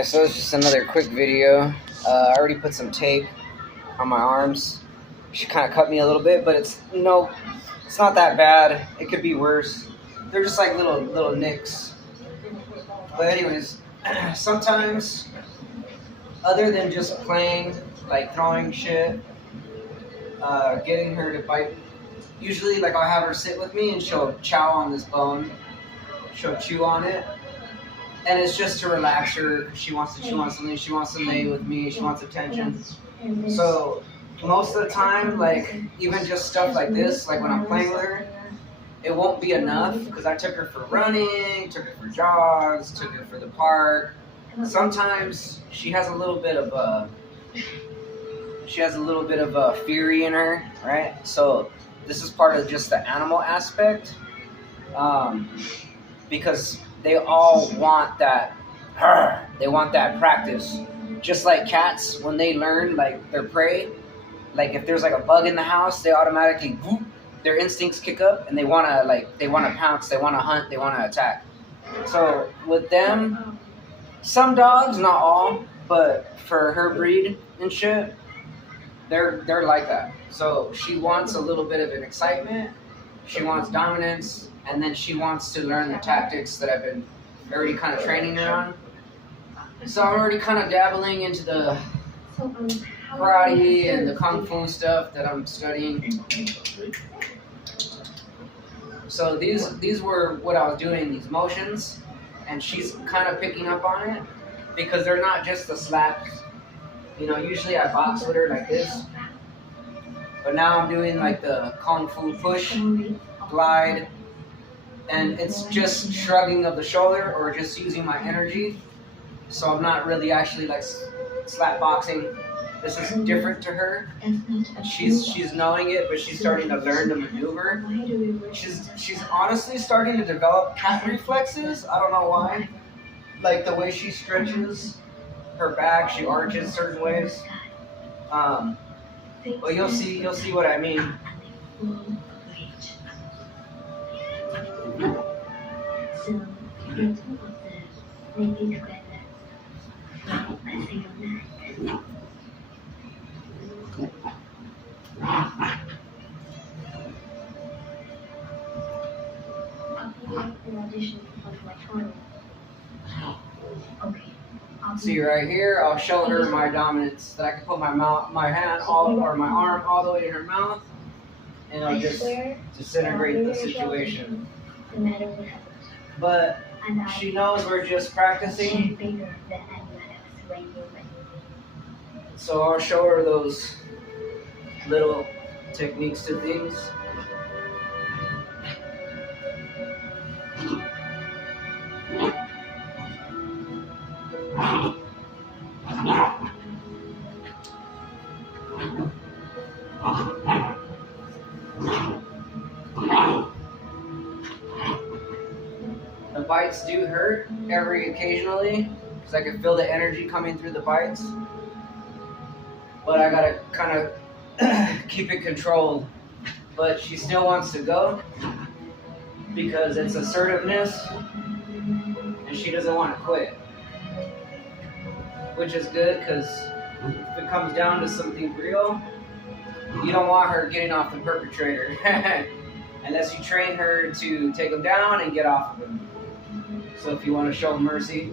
Alright, so it's just another quick video. I already put some tape on my arms. She kind of cut me a little bit, but it's not that bad. It could be worse. They're just like little nicks. But anyways, sometimes, other than just playing, like throwing shit, getting her to bite, usually like I'll have her sit with me and she'll chow on this bone. She'll chew on it. And it's just to relax her. She wants to chew on something. She wants to lay with me. She wants attention. So most of the time, like even just stuff like this, like when I'm playing with her, it won't be enough because I took her for running, took her for jogs, took her for the park. Sometimes she has a little bit of a fury in her, right? So this is part of just the animal aspect, because they all want that. They want that practice. Just like cats, when they learn like their prey, like if there's like a bug in the house, they automatically whoop, their instincts kick up and they wanna pounce, they wanna hunt, they wanna attack. So with them, some dogs, not all, but for her breed and shit, they're like that. So she wants a little bit of an excitement. She wants dominance. And then she wants to learn the tactics that I've been already kind of training her on. So I'm already kind of dabbling into the karate and the kung fu stuff that I'm studying. So these were what I was doing, these motions, and she's kind of picking up on it because they're not just the slaps. You know, usually I box with her like this, but now I'm doing like the kung fu push, glide. And it's just shrugging of the shoulder or just using my energy. So I'm not really actually like slap boxing. This is different to her. She's knowing it, but she's starting to learn to maneuver. She's honestly starting to develop cat reflexes. I don't know why. Like the way she stretches her back, she arches certain ways. Well, you'll see what I mean. See right here, I'll show her my dominance, that I can put my hand my arm all the way in her mouth, and I'll just disintegrate the situation. But she knows we're just practicing, so I'll show her those little techniques to things. The bites do hurt occasionally because I can feel the energy coming through the bites, but I gotta kind of keep it controlled. But she still wants to go because it's assertiveness and she doesn't want to quit, which is good because if it comes down to something real, you don't want her getting off the perpetrator unless you train her to take him down and get off of him. So if you want to show mercy,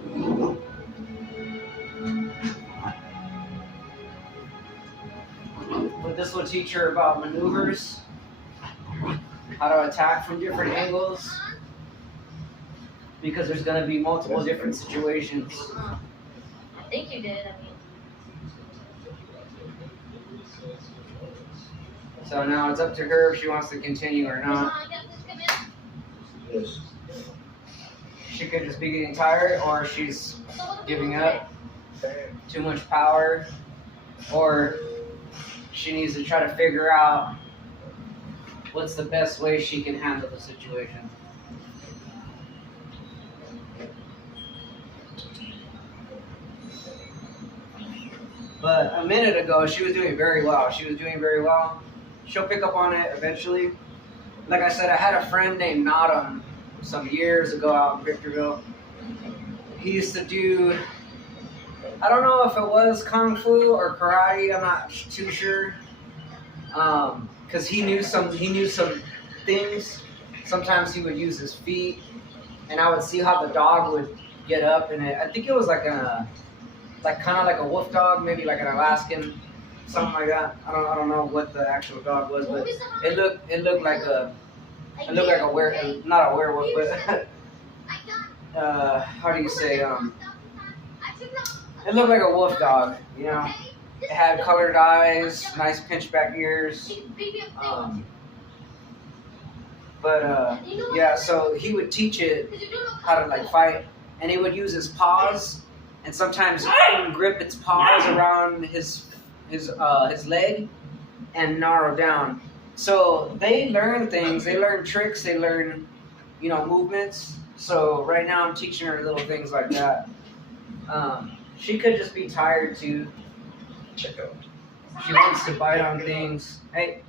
but this will teach her about maneuvers, how to attack from different angles, because there's going to be multiple different situations. I think you did. So now it's up to her if she wants to continue or not. Yes. She could just be getting tired, or she's giving up, too much power, or she needs to try to figure out what's the best way she can handle the situation. But a minute ago, she was doing very well. She'll pick up on it eventually. Like I said, I had a friend named Nadam some years ago out in Victorville. He used to do I don't know if it was kung fu or karate. I'm not too sure. Because he knew some things. Sometimes he would use his feet, and I would see how the dog would get up, and I think it was like kind of like a wolf dog, maybe like an Alaskan, something like that. I don't know what the actual dog was, but it looked like a not a werewolf, but how do you say it looked like a wolf dog, you know. It had colored eyes, nice pinchback ears. Yeah, so he would teach it how to like fight, and he would use his paws, and sometimes grip its paws around his leg and narrow down. So they learn things, they learn tricks, they learn, movements. So right now I'm teaching her little things like that. She could just be tired too. Check out. She wants to bite on things. Hey.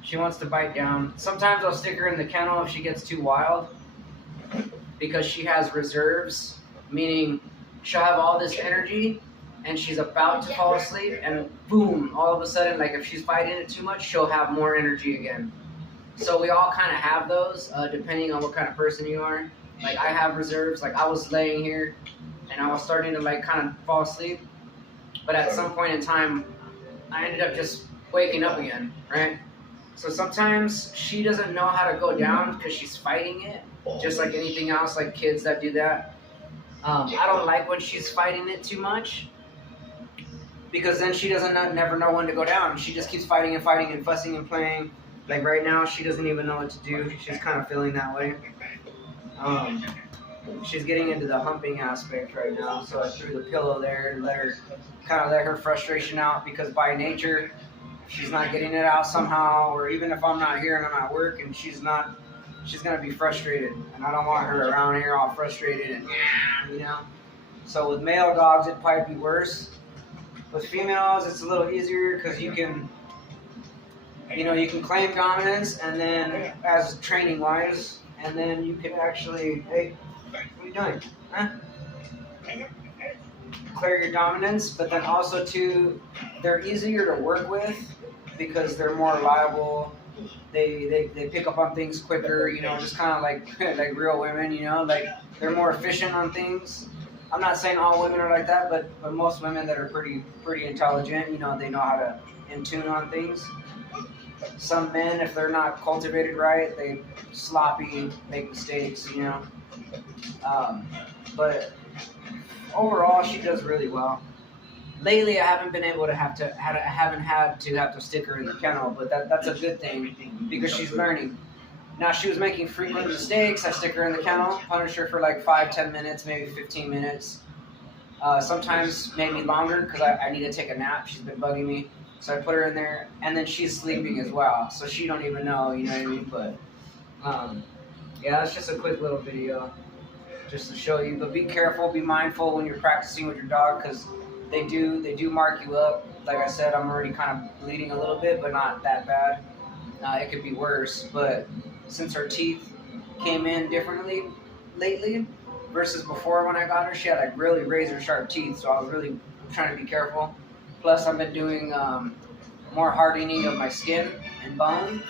She wants to bite down. Sometimes I'll stick her in the kennel if she gets too wild, because she has reserves, meaning she'll have all this energy and she's about to fall asleep, and boom, all of a sudden, like if she's fighting it too much, she'll have more energy again. So we all kind of have those, depending on what kind of person you are. Like I have reserves. Like I was laying here and I was starting to like kind of fall asleep, but at some point in time, I ended up just waking up again, right? So sometimes she doesn't know how to go down because she's fighting it, just like anything else, like kids that do that. I don't like when she's fighting it too much, because then she never know when to go down. She just keeps fighting and fighting and fussing and playing. Like right now, she doesn't even know what to do. She's kind of feeling that way. She's getting into the humping aspect right now, so I threw the pillow there and let her frustration out, because by nature, she's not getting it out somehow, or even if I'm not here and I'm at work and she's gonna be frustrated, and I don't want her around here all frustrated and So with male dogs, it'd probably be worse. With females, it's a little easier because you can claim dominance, and then as training wise, and then you can actually, hey, what are you doing? Huh? Declare your dominance, but then also too, they're easier to work with because they're more reliable. They pick up on things quicker, just kind of like real women, like they're more efficient on things. I'm not saying all women are like that, but most women that are pretty intelligent, they know how to in tune on things. Some men, if they're not cultivated right, they sloppy, make mistakes, But overall, she does really well. Lately, I haven't been able to have to stick her in the kennel, but that's a good thing because she's learning. Now, she was making frequent mistakes. I stick her in the kennel, punish her for like 5-10 minutes, maybe 15 minutes. Sometimes maybe longer because I need to take a nap. She's been bugging me. So I put her in there, and then she's sleeping as well. So she don't even know, you know what I mean? But, yeah, that's just a quick little video just to show you. But be careful, be mindful when you're practicing with your dog, because they do mark you up. Like I said, I'm already kind of bleeding a little bit, but not that bad. It could be worse. But since her teeth came in differently lately versus before when I got her, she had like really razor sharp teeth. So I was really trying to be careful. Plus, I've been doing more hardening of my skin and bone.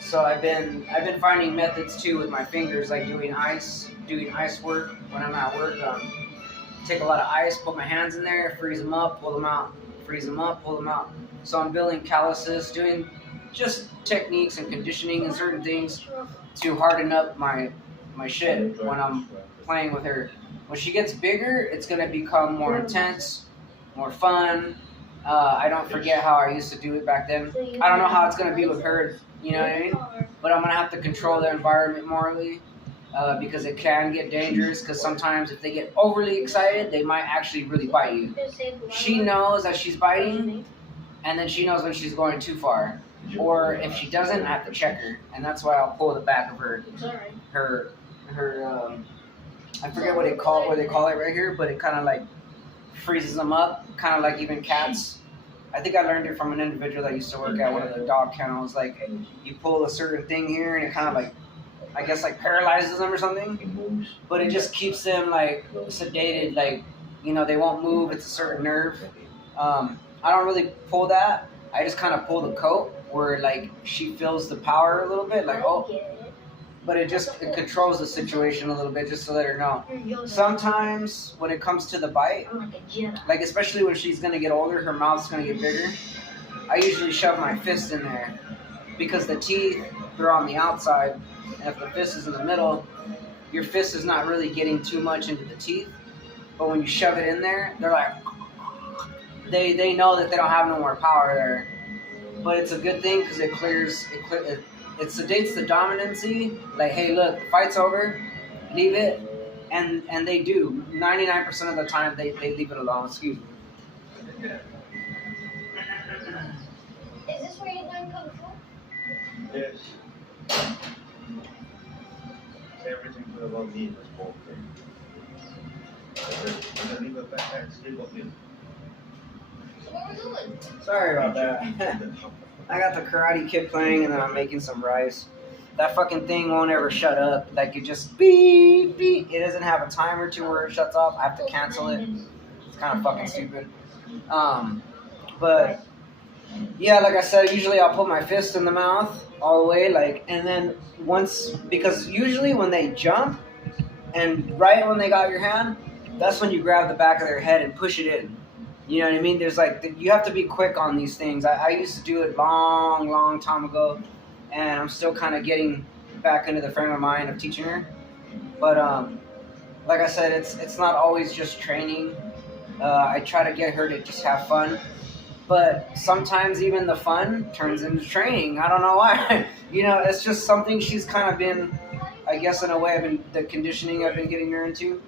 So I've been finding methods too with my fingers, like doing ice work when I'm at work. Take a lot of ice, put my hands in there, freeze them up, pull them out, freeze them up, pull them out. So I'm building calluses, doing just techniques and conditioning and certain things to harden up my shit when I'm playing with her. When she gets bigger, it's gonna become more intense, more fun. I don't forget how I used to do it back then. I don't know how it's going to be with her, you know what I mean? But I'm going to have to control the environment morally because it can get dangerous, because sometimes if they get overly excited, they might actually really bite you. She knows that she's biting, and then she knows when she's going too far. Or if she doesn't, I have to check her, and that's why I'll pull the back of her I forget what they call it right here, but it kind of like freezes them up, kind of like even cats. I think I learned it from an individual that used to work at one of the dog kennels. Like, you pull a certain thing here, and it kind of like, I guess like paralyzes them or something. But it just keeps them like sedated, like you know, they won't move. It's a certain nerve. I don't really pull that. I just kind of pull the coat where like she feels the power a little bit, like oh, but it controls the situation a little bit just to let her know. Sometimes when it comes to the bite, like especially when she's gonna get older, her mouth's gonna get bigger. I usually shove my fist in there because the teeth, they're on the outside, and if the fist is in the middle, your fist is not really getting too much into the teeth. But when you shove it in there, they're like, they know that they don't have no more power there. But it's a good thing because it sedates the dominancy. Like, hey, look, the fight's over, leave it, and they do. 99% of the time, they leave it alone. Excuse me. Is this where you learn Kung Fu? Yes. Everything for the one need was bought for. And leave a backpack still got you. So what we're doing? Sorry about that. I got the Karate Kid playing, and then I'm making some rice. That fucking thing won't ever shut up. Like, it just beep, beep. It doesn't have a timer to where it shuts off. I have to cancel it. It's kind of fucking stupid. But, yeah, like I said, usually I'll put my fist in the mouth all the way, like, and then because usually when they jump, and right when they got your hand, that's when you grab the back of their head and push it in. You know what I mean? There's like, you have to be quick on these things. I used to do it long time ago, and I'm still kind of getting back into the frame of mind of teaching her. But like I said, it's not always just training. I try to get her to just have fun. But sometimes even the fun turns into training. I don't know why. You know, it's just something she's kind of been, I guess in a way, the conditioning I've been getting her into.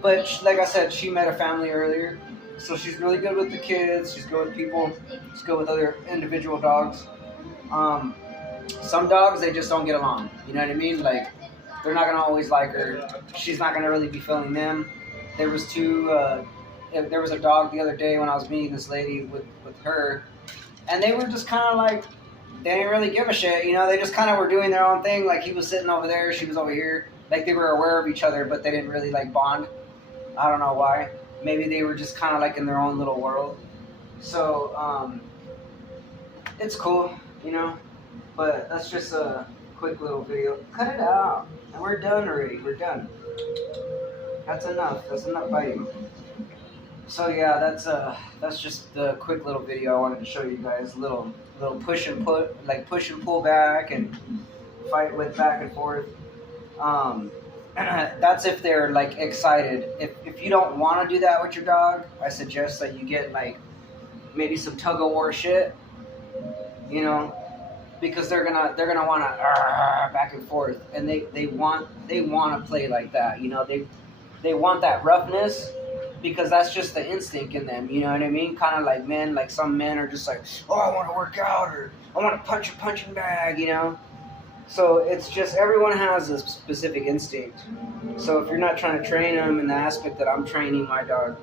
But like I said, she met a family earlier. So she's really good with the kids. She's good with people. She's good with other individual dogs. Some dogs, they just don't get along. You know what I mean? Like, they're not going to always like her. She's not going to really be feeling them. There was a dog the other day when I was meeting this lady with her. And they were just kind of like, they didn't really give a shit. You know, they just kind of were doing their own thing. Like, he was sitting over there. She was over here. Like, they were aware of each other, but they didn't really, like, bond. I don't know why. Maybe they were just kind of like in their own little world. So, it's cool, you know. But that's just a quick little video. Cut it out. And we're done already. We're done. That's enough. That's enough biting. So yeah, that's just the quick little video I wanted to show you guys. Little push and pull back and fight with back and forth. That's if they're like excited. If you don't want to do that with your dog, I suggest that you get like maybe some tug of war shit, you know, because they're gonna want to back and forth, and they want to play like that, you know. They want that roughness because that's just the instinct in them, you know what I mean? Kind of like men, like some men are just like, oh, I want to work out, or I want to punch a punching bag, you know. So it's just, everyone has a specific instinct. So if you're not trying to train them in the aspect that I'm training my dog,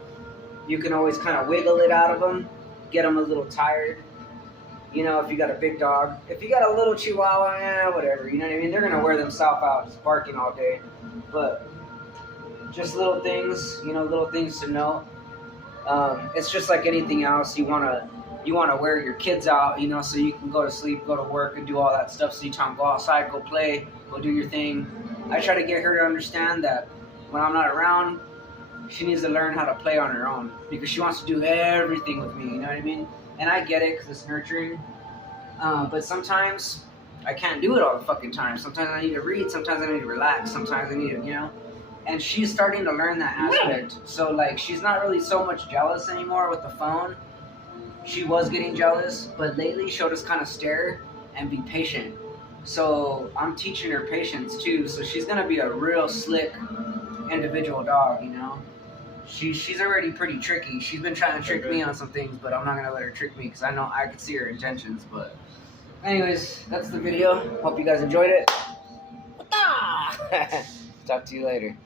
you can always kind of wiggle it out of them, get them a little tired. You know, if you got a big dog. If you got a little chihuahua, whatever, you know what I mean? They're going to wear themselves out just barking all day. But just little things, you know, little things to know. It's just like anything else. You want to wear your kids out, you know, so you can go to sleep, go to work, and do all that stuff. So you tell them, go outside, go play, go do your thing. I try to get her to understand that when I'm not around, she needs to learn how to play on her own because she wants to do everything with me, you know what I mean? And I get it because it's nurturing. But sometimes I can't do it all the fucking time. Sometimes I need to read. Sometimes I need to relax. Sometimes I need to, you know. And she's starting to learn that aspect. So, like, she's not really so much jealous anymore with the phone. She was getting jealous, but lately she'll just kind of stare and be patient. So I'm teaching her patience too. So she's gonna be a real slick individual dog, you know. She's already pretty tricky. She's been trying to trick me on some things, but I'm not gonna let her trick me because I know I could see her intentions. But anyways, that's the video. Hope you guys enjoyed it. Talk to you later.